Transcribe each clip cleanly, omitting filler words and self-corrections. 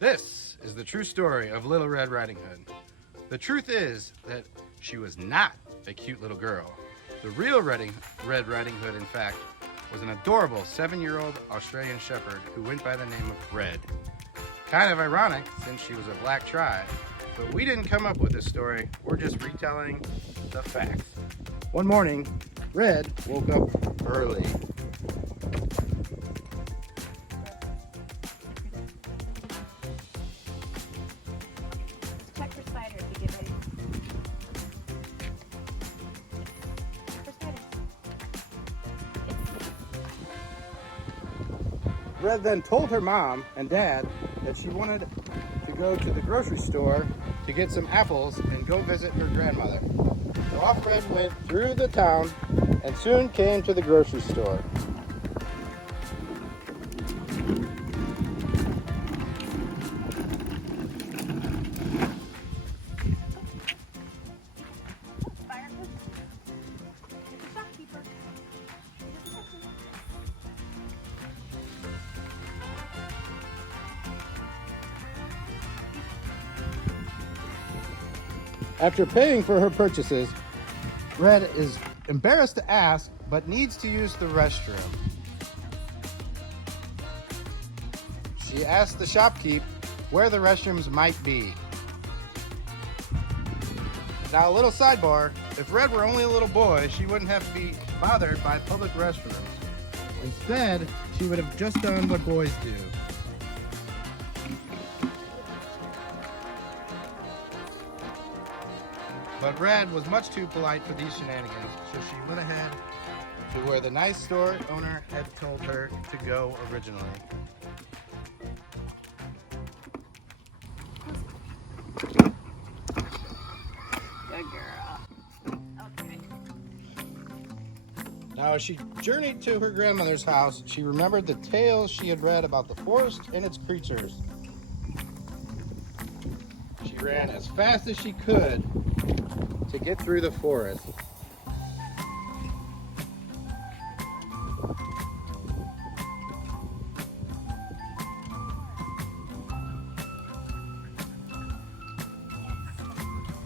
This is the true story of Little Red Riding Hood. The truth is that she was not a cute little girl. The real Red Riding Hood, in fact, was an adorable 7-year-old Australian Shepherd who went by the name of Red. Kind of ironic since she was a black tri, but we didn't come up with this story, we're just retelling the facts. One morning, Red woke up early. Check for spiders to get ready. Check for spiders. Red then told her mom and dad that she wanted to go to the grocery store to get some apples and go visit her grandmother. So off Red went through the town and soon came to the grocery store. Spider food. It's a shopkeeper. After paying for her purchases, Red is embarrassed to ask, but needs to use the restroom. She asks the shopkeep where the restrooms might be. Now, a little sidebar, if Red were only a little boy, she wouldn't have to be bothered by public restrooms. Instead, she would have just done what boys do. But Red was much too polite for these shenanigans, so she went ahead to where the nice store owner had told her to go originally. Good girl. Okay. Now, as she journeyed to her grandmother's house, she remembered the tales she had read about the forest and its creatures. She ran as fast as she could to get through the forest.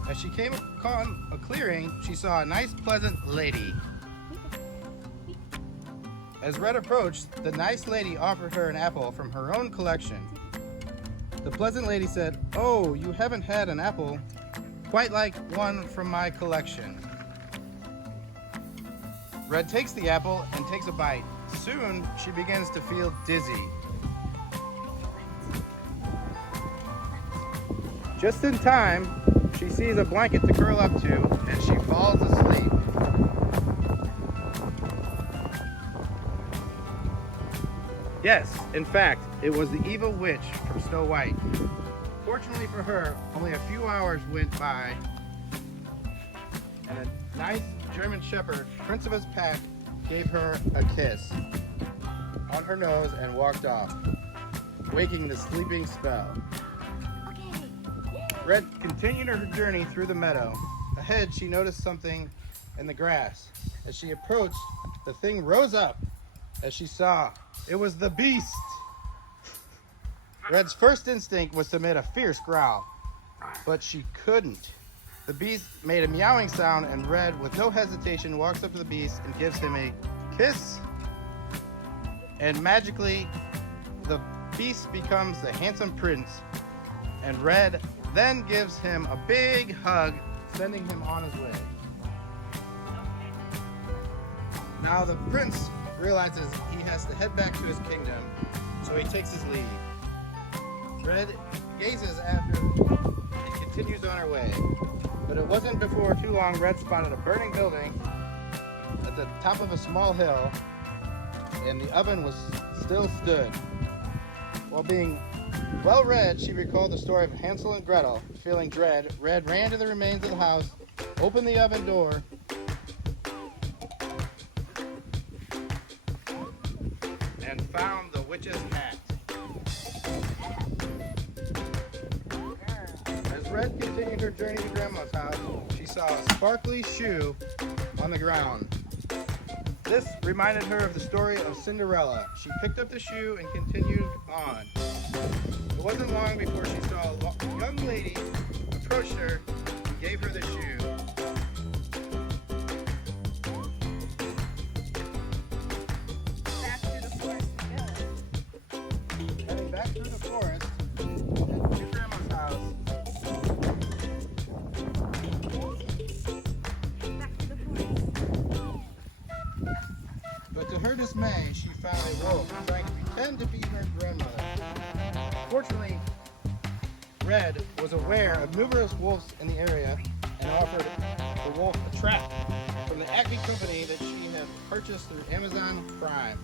As she came upon a clearing, she saw a nice, pleasant lady. As Red approached, the nice lady offered her an apple from her own collection. The pleasant lady said, "Oh, you haven't had an apple quite like one from my collection." Red takes the apple and takes a bite. Soon, she begins to feel dizzy. Just in time, she sees a blanket to curl up to, and she falls asleep. Yes, in fact, it was the evil witch from Snow White. Fortunately for her, only a few hours went by, and a nice German Shepherd, Prince of his pack, gave her a kiss on her nose and walked off, waking the sleeping spell. Okay. Red continued her journey through the meadow. Ahead, she noticed something in the grass. As she approached, the thing rose up as she saw it was the beast. Red's first instinct was to make a fierce growl, but she couldn't. The beast made a meowing sound, and Red, with no hesitation, walks up to the beast and gives him a kiss. And magically, the beast becomes the handsome prince, and Red then gives him a big hug, sending him on his way. Now the prince realizes he has to head back to his kingdom, so he takes his leave. Red gazes after and continues on her way. But it wasn't before too long Red spotted a burning building at the top of a small hill, and the oven was still stood. While being well read, she recalled the story of Hansel and Gretel. Feeling dread, Red ran to the remains of the house, opened the oven door, and found the witch's hat. As Red continued her journey to Grandma's house, she saw a sparkly shoe on the ground. This reminded her of the story of Cinderella. She picked up the shoe and continued on. It wasn't long before she saw a young lady approach her and gave her the shoe. Back through the forest we go. Heading back through the forest to Grandma's house. Back to the forest. But to her dismay, she found a wolf trying to pretend to be her grandmother. Fortunately, Red was aware of numerous wolves in the area and offered the wolf a trap from the Acme company that she had purchased through Amazon Prime.